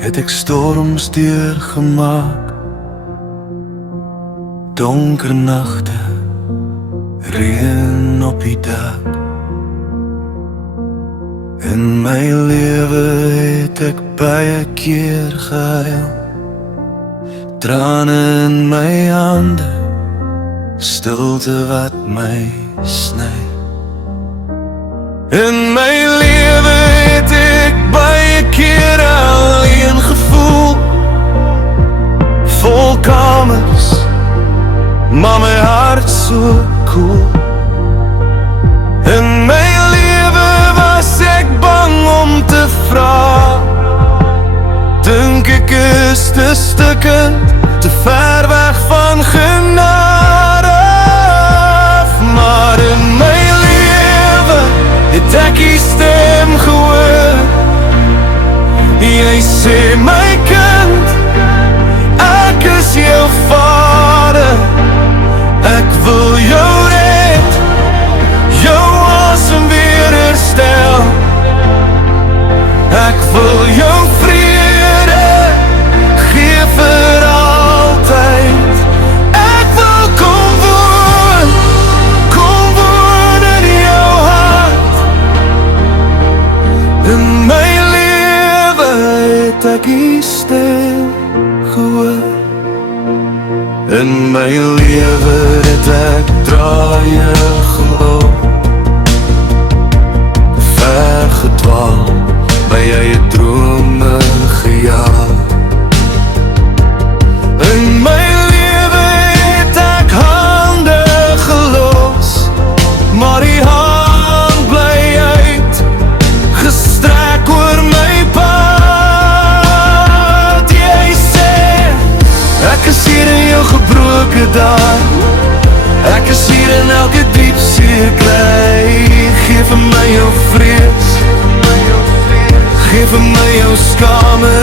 het ek storms deurgemaak, donker nagte, reën op die dak. In my lewe het ek baie keer gehuil, trane in my hande, stilte wat my sny. In my lewe het ek baie keer alleen gevoel, vol kamers, maar my hart so koel. In my lewe was ek bang om te vra, dink ek is te stikkend, te ver weg van genade af. Maar in my lewe het ek die stem gehoor, jy sê my kind, ek is jou vader, ek wil jou red, jou asem weer herstel, ek wil jou vrede gee vir altyd. Ek wil kom woon in jou hart. In my lewe het ek die stem gehoor, in my lewe het ek draaie geloop, ver gedwaal, by jy drome gejaag. In my lewe het ek hande gelos, maar die hand bly uit, gestrek oor my pad. Jy sê, ek is hier in jou gebroke daad, ek is hier in elke diep seer klei. Geef vir my jou vrees, geef vir my jou skame